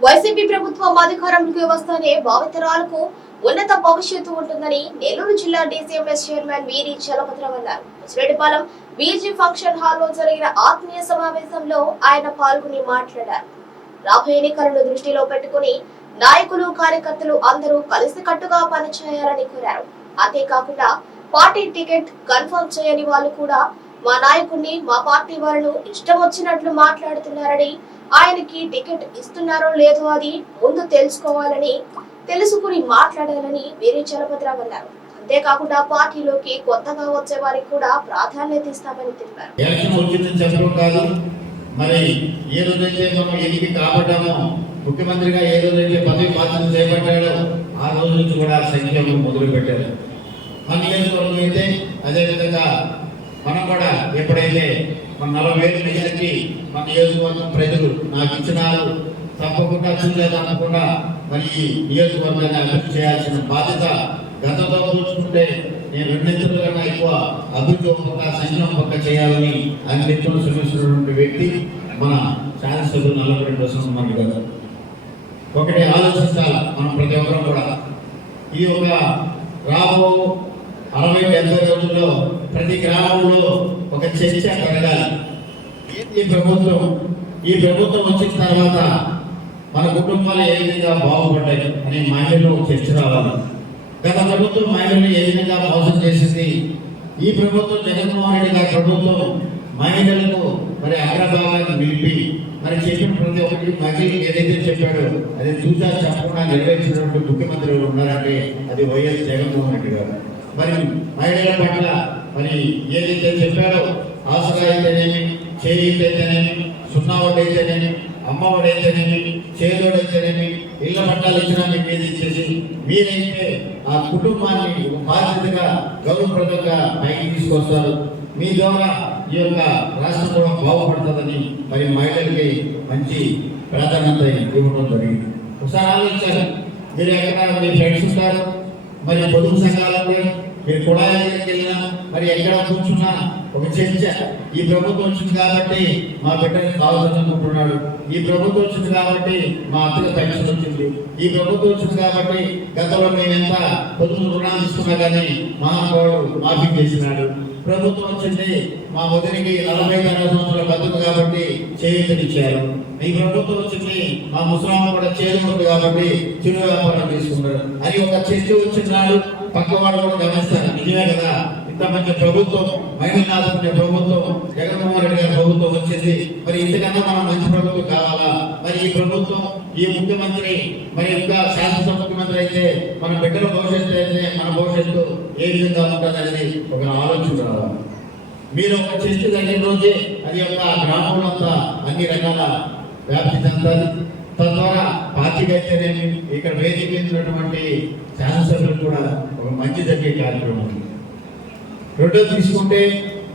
YCP ప్రభుత్వం అధికారంలోకి వస్తేనే భావితరాలకు ఉన్నత భవిష్యత్తు ఉంటుందని నెల్లూరు జిల్లా డీసీఎంఎస్ చైర్మన్ వీరి చలపత్రం అన్నారు ముసిరెడ్డిపాలెం బీజీ ఫంక్షన్ హాల్లో జరిగిన ఆత్మీయ సమావేశంలో ఆయన పాల్గొని మాట్లాడారు. రాబోయే ఎన్నికలను దృష్టిలో పెట్టుకుని నాయకులు కార్యకర్తలు అందరూ కలిసికట్టుగా పనిచేయాలని కోరారు. అంతేకాకుండా పార్టీ టికెట్ కన్ఫర్మ్ చేయని వాళ్ళు కూడా మా నాయకుడిని మా పార్టీ వాళ్ళు ఇష్టం వచ్చినట్లు మాట్లాడుతున్నారని ఆయనకి టికెట్ ఇస్తున్నారో లేదో అది ముందు తెలుసుకోవాలని తెలుసుకుని మాట్లాడాలని వీరి చలపతిరావు అన్నారు అంతేకాకుండా పార్టీలోకి కొత్తగా వచ్చే వారికి కూడా ప్రాధాన్యత ఇస్తామని తెలిపారు. మరి ఏ రోజైతే మనం ఎన్నిక ముఖ్యమంత్రిగా ఏ రోజైతే పదవి బాధ్యత చేపట్టాడో ఆ రోజు నుంచి కూడా సంఖ్యలు మొదలు పెట్టారు మన నియోజకవర్గం అయితే అదేవిధంగా మనం కూడా ఎప్పుడైతే మన నలభై వేలు నిజానికి మన నియోజకవర్గం ప్రజలు నాకు ఇచ్చినారు. తప్పకుండా చూడలేదు అనకుండా మరి ఈ నియోజకవర్గాన్ని అభివృద్ధి చేయాల్సిన బాధ్యత గతంతో పోల్చుకుంటే నేను రెండింతల కన్నా ఎక్కువ అభివృద్ధి ఒక పక్క సంక్షేమం చేయాలని చేయాలని అన్నింటిలో శ్రమిస్తున్నటువంటి వ్యక్తి మన శాసనసభ్యులు నలభై రెండు వసంత గారు. ఒకటి ఆలోచించాలి మనం ప్రతి ఒక్కరం కూడా. ఈ యొక్క రాబో అరవై డెబ్బై రోజుల్లో ప్రతి గ్రామంలో ఒక చర్చ జరగాలి. ఈ ప్రభుత్వం? ఈ ప్రభుత్వం వచ్చిన తర్వాత మన కుటుంబాలు ఏ విధంగా బాగుపడ్డాయి అనే మహిళలు చర్చ రావాలి. గత ప్రభుత్వం మహిళలు ఏ విధంగా మోసం చేసింది? ఈ ప్రభుత్వం జగన్మోహన్ రెడ్డి గారి ప్రభుత్వం మహిళలకు మరి అగ్రభాగాన్ని నిలిపి మరి చెప్పిన ప్రతి ఒక్కటి మహిళలు ఏదైతే చెప్పాడో అది చూసా చెప్పకుండా నెరవేర్చినటువంటి ముఖ్యమంత్రి ఉన్నారంటే అది వైఎస్ జగన్మోహన్ రెడ్డి గారు. మరి మహిళల పట్ల మరి ఏదైతే చెప్పాడో ఆసరా అయితేనేమి చేయూత అయితేనేమి సున్నా వడ్డీ అయితేనేమి అమ్మ వడ్డీ అయితేనేమి చేదోడు అయితేనేమి ఇళ్ళ పట్టాలు ఇచ్చినా మీకు మీద ఇచ్చేసి మీరైతే ఆ కుటుంబాన్ని బాధ్యతగా గౌరవప్రదంగా పైకి తీసుకొస్తారు. మీ ద్వారా ఈ యొక్క రాష్ట్రం కూడా బాగుపడుతుందని మరి మహిళలకి మంచి ప్రాధాన్యత ఇవ్వడం జరిగింది. ఒకసారి ఆలోచించారు మీరు ఎక్కడ మీ ఫ్రెండ్స్ ఉంటారు? మరి పొదుపు సంఘాలు ఉన్నాయి మీరు కుళాయి వెళ్ళినా మరి ఎక్కడ కూర్చున్నా ఒక చర్చ. ఈ ప్రభుత్వం వచ్చింది కాబట్టి మా బిడ్డని కావాలనుకుంటున్నాడు ఈ ప్రభుత్వం వచ్చింది కాబట్టి మా అత్తగా పెన్షన్ వచ్చింది. ఈ ప్రభుత్వం వచ్చింది కాబట్టి గతంలో మేము ఎంత పొదుపు రుణాలు ఇస్తున్నా కానీ మహానుభావుడు మాఫీ చేసినాడు. ప్రభుత్వం వచ్చింది మా వదిలికి నలభై అరవై సంవత్సరాల బతుకు కాబట్టి చేయూతనిచ్చారు. ఈ ప్రభుత్వం వచ్చింది మా ముసలామ కూడా చేరుకుంది కాబట్టి చిరు వ్యాపారం తీసుకున్నాడు. అది ఒక చర్చ వచ్చినాడు పక్క వాళ్ళు కూడా గమనిస్తారు. నిజమే కదా? ఇంత మంచి ప్రభుత్వం మహిళలు ఆదుకునే ప్రభుత్వం జగన్మోహన్ రెడ్డి గారి ప్రభుత్వం వచ్చింది మరి ఇంతకన్నా మనం మంచి ప్రభుత్వం కావాలా? మరి ఈ ప్రభుత్వం ఈ ముఖ్యమంత్రి మరి ఇంకా శాసనసభ ముఖ్యమంత్రి అయితే మన బిడ్డల భవిష్యత్తు అయితే మన భవిష్యత్తు ఏ విధంగా ఉంటుందనేది ఒక ఆలోచన రావాలి. మీరు ఒక చర్చ జరిగిన రోజే అది ఒక గ్రామంలో అంతా అన్ని రకాల వ్యాప్తి చెందాలి తద్వారా పార్టీకి అయితే ఇక్కడ వేదిక మీద శాసనసభ్యులు కూడా ఒక మంచి జరిగే కార్యక్రమం రెండో తీసుకుంటే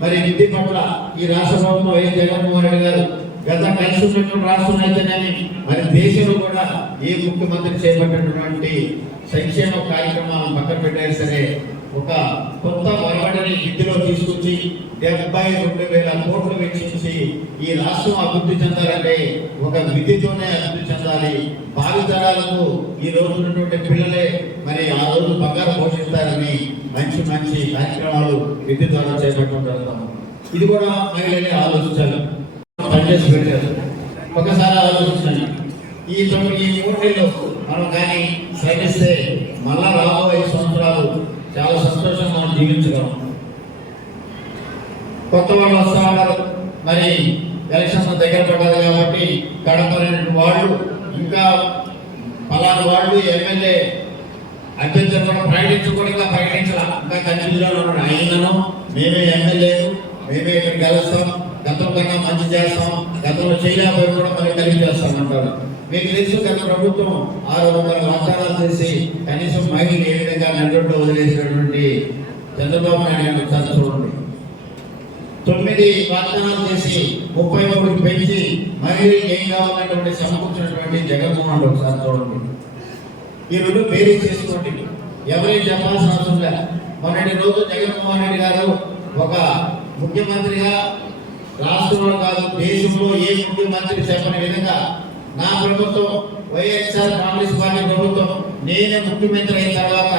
మరి విద్య పట్ల ఈ రాష్ట్ర ప్రభుత్వం వైఎస్ జగన్మోహన్ రెడ్డి గారు గత కలిసి ఉన్నటువంటి రాష్ట్రం అయితేనేమి మరి దేశంలో కూడా ఏ ముఖ్యమంత్రి చేపట్టినటువంటి సంక్షేమ కార్యక్రమాలను పక్కన పెట్టారు సరే ఒక కొత్త వరవడిని విద్యలో తీసుకొచ్చి డెబ్బై రెండు వేల కోట్లు వెచ్చించి ఈ రాష్ట్రం అభివృద్ధి చెందాలంటే ఒక విద్యతోనే అభివృద్ధి చెందాలి. భావితరాలకు ఈ రోజు ఉన్నటువంటి పిల్లలే మరి ఆ రోజు బంగారు పోషిస్తారని మంచి మంచి కార్యక్రమాలు విద్య ద్వారా చేపట్టడం ఇది కూడా మహిళలే ఆలోచించాలి. పనిచేసి పెట్టారు. ఒకసారి ఆలోచించండి. ఈ తొమ్మిది ఈ మూడు మనం కానీ శ్రమిస్తే మళ్ళా రాబోయే చాలా సంతోషంగా మనం జీవించగలం. కొత్త వాళ్ళు వస్తా ఉన్నారు మరి ఎలక్షన్స్ దగ్గర పడ్డారు కాబట్టి కడప వాళ్ళు ఇంకా పలానా వాళ్ళు ఎమ్మెల్యే అభ్యర్థులు కూడా ప్రకటించకుండా ప్రకటించాల. ఇంకా కన్ఫ్యూజన్లో ఉన్నాడు. ఆయనను మేమే ఎమ్మెల్యేలు మేమే ఇక్కడ గెలుస్తాం. గతం కన్నా మంచి చేస్తాం గతంలో చేయలేకపోయి కూడా మరి కలిగి చేస్తాం అంటారు మీకు తెలుసు గత ప్రభుత్వం ఆరు వందల వాగ్దానాలు చేసి కనీసం మహిళలు ఏ విధంగా నెల్లూరులో వదిలేసినటువంటి చంద్రబాబు నాయుడు గారిని చూడండి. తొమ్మిది వాగ్దానాలు చేసి ముప్పై ఒకటి పెంచి మహిళలకు ఏం కావాలన్నటువంటి సమకూర్చినటువంటి జగన్మోహన్ రెడ్డి ఒకసారి చూడండి. ఈ రెండు బేరీ చేసుకోండి ఎవరేం చెప్పాల్సిన అవసరం లేదు. మొన్నటి రోజు జగన్మోహన్ రెడ్డి గారు ఒక ముఖ్యమంత్రిగా రాష్ట్రంలో కాదు దేశంలో ఏ ముఖ్యమంత్రి చెప్పని విధంగా నా ప్రభుత్వం వైఎస్ఆర్ కాంగ్రెస్ పార్టీ ప్రభుత్వం నేనే ముఖ్యమంత్రి అయిన తర్వాత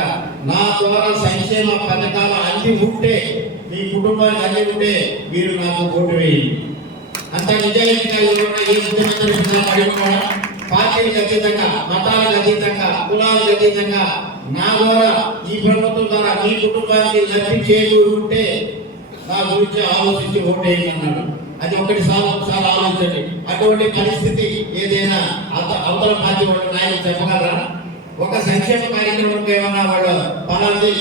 నా ద్వారా సంక్షేమ పథకాలు అన్ని ఉంటే మీ కుటుంబానికి అన్ని ఉంటే మీరు నాకు ఓటు వేయండి. అంత నిజాయితీగా ఎవరైనా ఏ ముఖ్యమంత్రి పార్టీలకు అతీతంగా మతాలకు అతీతంగా కులాలకు అతీతంగా నా ద్వారా ఈ ప్రభుత్వం ద్వారా మీ కుటుంబానికి లబ్ధి చేకూరుంటే నా గురించి ఆలోచించి ఓటేయండి అన్నాడు అది ఒకటి సార్ ఒకసారి ఆలోచించండి. అటువంటి పరిస్థితి ఏదైనా అవతల పార్టీ వాళ్ళు నాయకులు చెప్పగలరా? ఒక సంక్షేమ కార్యక్రమం ఏమన్నా వాళ్ళు పలాంటి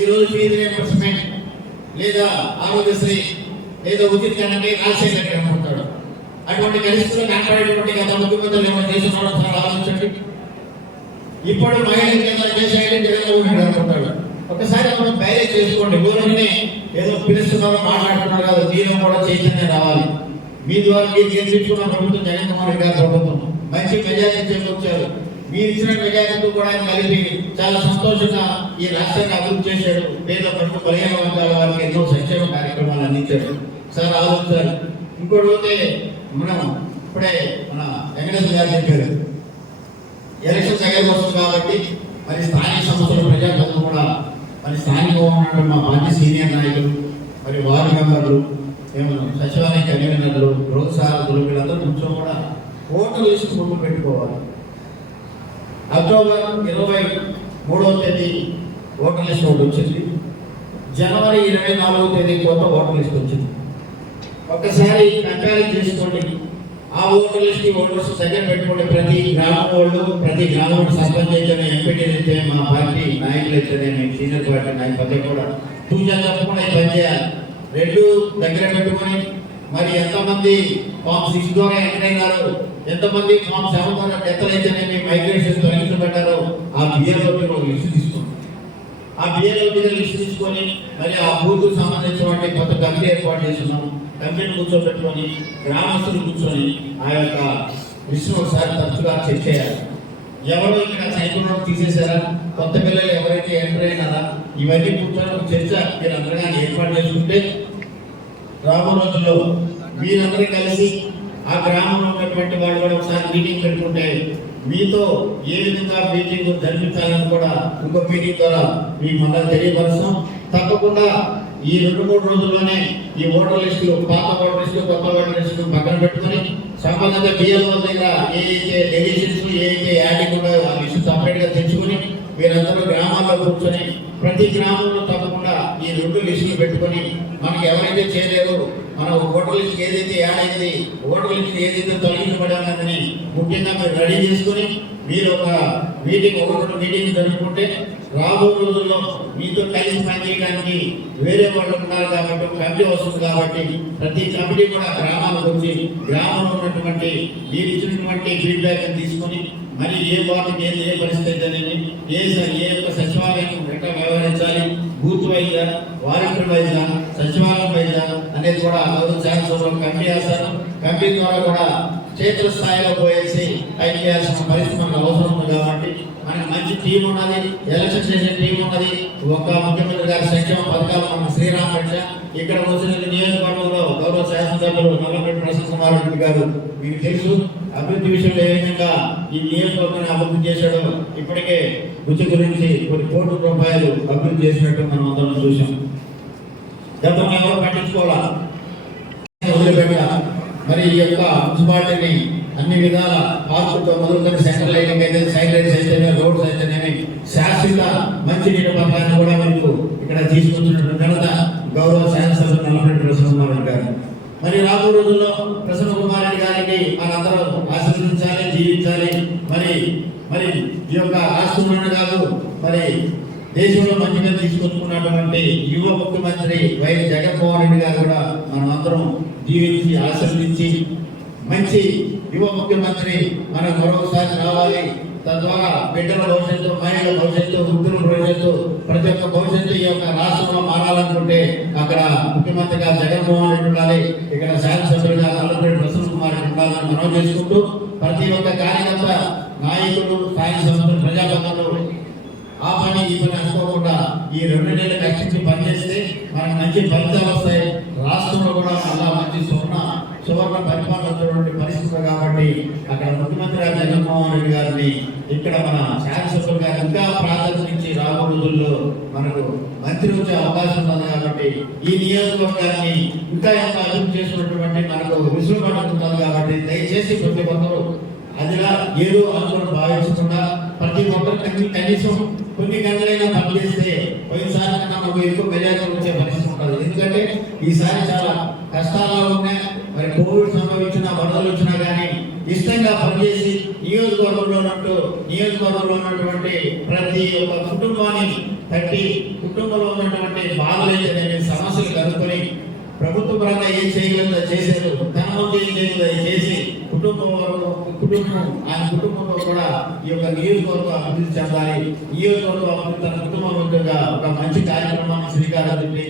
ఈరోజు ఫీజు రియంబర్స్మెంట్ లేదా ఆరోగ్యశ్రీ లేదా ఉచిత కనండి రాజశేఖర్ రెడ్డి అటువంటి పరిస్థితులు కనపడేటువంటి గత ముఖ్యమంత్రులు ఏమైనా చేస్తున్నారో సార్ ఆలోచించండి. ఇప్పుడు మహిళలు కింద చేసేయండి జగన్మోహన్ రెడ్డి అనుకుంటాడు. ఒకసారి మనం బయలు చేసుకోండి. ఊరిని ఏదో పిలుస్తున్నారు మాట్లాడుతున్నారు కదా మీరు కూడా చైతన్యం రావాలి. మీ ద్వారా మీరు గెలిపించుకున్న ప్రభుత్వం జగన్మోహన్ రెడ్డి గారు ప్రభుత్వం. మంచి మెజారిటీ చేసుకొచ్చారు మీరు ఇచ్చిన మెజారిటీ కూడా ఆయన కలిపి చాలా సంతోషంగా ఈ రాష్ట్రాన్ని అభివృద్ధి చేశాడు. పేద ప్రజలు బలహీన వర్గాల వారికి ఎన్నో సంక్షేమ కార్యక్రమాలు అందించాడు సార్ ఆలోచించారు ఇంకోటి పోతే మనం ఇప్పుడే మన వెంకటేశ్వర గారు చెప్పారు. ఎలక్షన్ దగ్గర వస్తుంది కాబట్టి మరి స్థానిక సంస్థలు ప్రజాప్రతినిధులు కూడా మరి స్థానికంగా ఉన్నటువంటి మా మాజీ సీనియర్ నాయకులు మరి వార్డు మెంబర్లు ఏమో సచివాలయ కన్వీనర్లు ప్రోత్సాహకులు వీళ్ళందరూ కొంచెం కూడా ఓటు వేసి ముందు పెట్టుకోవాలి. అక్టోబర్ ఇరవై మూడవ తేదీ ఓటర్ లిస్ట్ ఒకటి వచ్చింది. జనవరి ఇరవై నాలుగవ తేదీ కొత్త ఓటర్ లిస్ట్ వచ్చింది. ఒక్కసారి కంపేరింగ్ చేసుకోండి. ఆ ఓటర్ లిస్ట్ ఓటర్స్ దగ్గర పెట్టుకోండి ప్రతి గ్రామం వాళ్ళు ప్రతి గ్రామం సర్పంచ్ అయితేనే ఎంపీటీ అయితే మా పార్టీ నాయకులు అయితేనే మేము సీనియర్ పార్టీ నాయకులు కూడా. పూజ తప్పకుండా పనిచేయాలి రెండు దగ్గర పెట్టుకొని మరి ఎంతమంది ఫామ్ సిక్స్ ద్వారా ఎంటర్ అయినారు ఎంతమంది ఫామ్ సెవెన్ ద్వారా డెత్ అయితేనే మైగ్రేషన్ తొలగించబడ్డారో ఆ బియ్యంలో ఒక లిస్ట్ తీసుకోండి. ఆ బియ్యంలో విశ్లేషించుకొని లిస్ట్ మరి ఆ బూత్ సంబంధించినటువంటి కొత్త కమిటీ ఏర్పాటు చేస్తున్నాం కమిటీని కూర్చోబెట్టుకొని గ్రామస్తులు కూర్చొని ఆ యొక్క విషయం ఒకసారి తరచుగా చెక్ చేయాలి. ఎవరు ఇక్కడ సైకిల్ తీసేశారా? కొత్త పిల్లలు ఎవరైతే ఎంటర్ అయినారా? ఇవన్నీ కూర్చొని ఒక చర్చ మీరు అందరికీ ఏర్పాటు చేసుకుంటే రాబో రోజుల్లో మీరందరూ కలిసి ఆ గ్రామంలో ఉన్నటువంటి వాళ్ళు కూడా ఒకసారి మీటింగ్ పెట్టుకుంటే మీతో ఏ విధంగా మీటింగ్ జరిపించాలని కూడా ఇంకో మీటింగ్ ద్వారా మీకు మళ్ళీ తెలియపరుస్తాం. తప్పకుండా ఈ రెండు మూడు రోజుల్లోనే ఈ ఓటర్ లిస్టులు పాత ఓటర్ లిస్టులు కొత్త ఓటర్ లిస్టులు పక్కన పెట్టుకొని సంబంధిత బిఎల్ఓ దగ్గర ఏ అయితే డెలిషన్స్ ఏ యాడింగ్ ఉన్నాయో ఆ లిస్టు సపరేట్గా తెచ్చుకుని తెచ్చుకొని మీరందరూ గ్రామాల్లో కూర్చొని ప్రతి గ్రామంలో తప్పకుండా ఈ రెండు లిస్టులు పెట్టుకొని మనకి ఎవరైతే చేయలేరు మన ఓటర్ లిస్ట్ ఏదైతే యాడ్ అయింది ఓటర్ లిస్ట్ ఏదైతే తొలగించబడాలని ముఖ్యంగా మీరు రెడీ చేసుకొని మీరు ఒక మీటింగ్ ఒకటి మీటింగ్ జరుపుకుంటే రాబో రోజుల్లో మీతో కలిసి పనిచేయడానికి వేరే వాళ్ళు ఉన్నారు కాబట్టి కమిటీ వస్తుంది కాబట్టి ప్రతి కమిటీ కూడా గ్రామాలకు వచ్చి గ్రామంలో ఉన్నటువంటి మీరు ఇచ్చినటువంటి ఫీడ్బ్యాక్ తీసుకొని మరి ఏ వార్డుకి ఏది ఏ పరిస్థితి అనేది ఏ ఏ యొక్క సచివాలయం ఎట్లా వ్యవహరించాలి బూత్ వైజ్గా వాలంటీర్ వైజ్గా సచివాలయం వైజ్గా అనేది కూడా గౌరవ శాసనసభలో కమిటీ వేస్తారు. కమిటీ ద్వారా కూడా క్షేత్ర స్థాయిలో పోయేసి పైకి చేయాల్సిన పరిస్థితి మనకు అవసరం ఉంది కాబట్టి మనకి మంచి టీం ఉన్నది ఎలక్షన్ చేసే టీం ఉన్నది. ఒక ముఖ్యమంత్రి గారి సంక్షేమ పథకాలు మన శ్రీరామ్ ఇక్కడ వచ్చిన నియోజకవర్గంలో గౌరవ శాసనసభ్యులు నల్లరెడ్డి ప్రసన్న కుమార్ రెడ్డి గారు మీకు తెలుసు అభివృద్ధి విషయంలో ఏ విధంగా ఈ నియోజకవర్గాన్ని అభివృద్ధి చేశాడో ఇప్పటికే రుచి గురించి కొన్ని కోట్ల రూపాయలు అభివృద్ధి చేసినట్టు మనం అందరం చూసాం గతంలో ఎవరు పట్టించుకోవాలా? వదిలిపెట్ట మరి ఈ యొక్క మున్సిపాలిటీని అన్ని విధాల పార్కులతో మొదలుకొని సెంట్రల్ లైటింగ్ అయితే సైడ్ లైట్స్ అయితేనే రోడ్స్ అయితేనేమి శాశ్వత మంచి నీటి పథకాన్ని కూడా మీకు ఇక్కడ తీసుకొచ్చినటువంటి ఘనత గౌరవ శాసనసభ నల్లమరెడ్డి ప్రసన్నకుమార్ గారు. మరి రాబో రోజుల్లో ప్రసన్న కుమార్ రెడ్డి గారికి మనందరం ఆశీర్వదించాలి జీవించాలి. మరి మరి ఈ యొక్క రాష్ట్రంలోనే కాదు మరి దేశంలో మంచిగా తీసుకొచ్చుకున్నటువంటి యువ ముఖ్యమంత్రి వైఎస్ జగన్మోహన్ రెడ్డి గారు కూడా మనం అందరం జీవించి ఆశీర్వదించి మంచి యువ ముఖ్యమంత్రి మనకు మరొకసారి రావాలి. తద్వారా బిడ్డల భవిష్యత్తు మహిళల భవిష్యత్తు వృద్ధుల భవిష్యత్తు ప్రతి ఒక్క భవిష్యత్తు ఈ యొక్క రాష్ట్రంలో మారాలనుకుంటే అక్కడ ముఖ్యమంత్రిగా జగన్మోహన్ రెడ్డి ఉండాలి. ఇక్కడ శాసనసభ్యులుగా అల్లరెడ్డి ప్రసన్న కుమార్ రెడ్డి ఉండాలని మనం చేసుకుంటూ ప్రతి ఒక్క కార్యకర్త నాయకులు స్థానిక సంస్థలు ఆ పని ఈ పని అనుకోకుండా ఈ రెండు నెలలు రక్షించి పనిచేస్తే మనకు మంచి ఫలితాలు వస్తాయి. రాష్ట్రంలో కూడా మళ్ళా మంచి సువర్ణ సువర్ణ పరిపాలనటువంటి పరిస్థితులు కాబట్టి అక్కడ ముఖ్యమంత్రి గారు జగన్మోహన్ రెడ్డి గారిని ఇక్కడ మన శాసనసభ్యులు గారు ఇంకా ప్రాధాన్యత నుంచి రాబో రోజుల్లో మనకు మంత్రి వచ్చే అవకాశం ఉంది కాబట్టి ఈ నియోజకవర్గాన్ని ఇంకా ఎంత అభివృద్ధి చేసినటువంటి మనకు విసులుబాటు ఉంటుంది కాబట్టి దయచేసి ప్రతి ఒక్కరూ అదిలా ఏదో అనుకుని భావించకుండా ప్రతి ఒక్కరికి కనీసం కొన్ని గంటలైనా పనిచేస్తే పోయినసారి కన్నా మనకు ఎక్కువ మెజారిటీ వచ్చే పరిస్థితి ఉంటుంది. ఎందుకంటే ఈసారి చాలా కష్టాల్లో ఉన్నాయి మరి కోవిడ్ సంభవించిన వరదలు వచ్చినా కానీ ఇష్టంగా పనిచేసి నియోజకవర్గంలో ఉన్నట్టు నియోజకవర్గంలో ఉన్నటువంటి ప్రతి ఒక్క కుటుంబాన్ని తట్టి కుటుంబంలో ఉన్నటువంటి బాధలైతే సమస్యలు కనుక్కొని ప్రభుత్వ పరంగా ఏం చేయగలదో చేశారు. తన వంతు ఏం చేయగలదో అది చేసి కుటుంబం కుటుంబం ఆయన కుటుంబంలో కూడా ఈ యొక్క నియోజకవర్గం అభివృద్ధి చెందాలి. నియోజకవర్గం అభివృద్ధి తన కుటుంబం ఒక మంచి కార్యక్రమాన్ని శ్రీకారం చెప్పి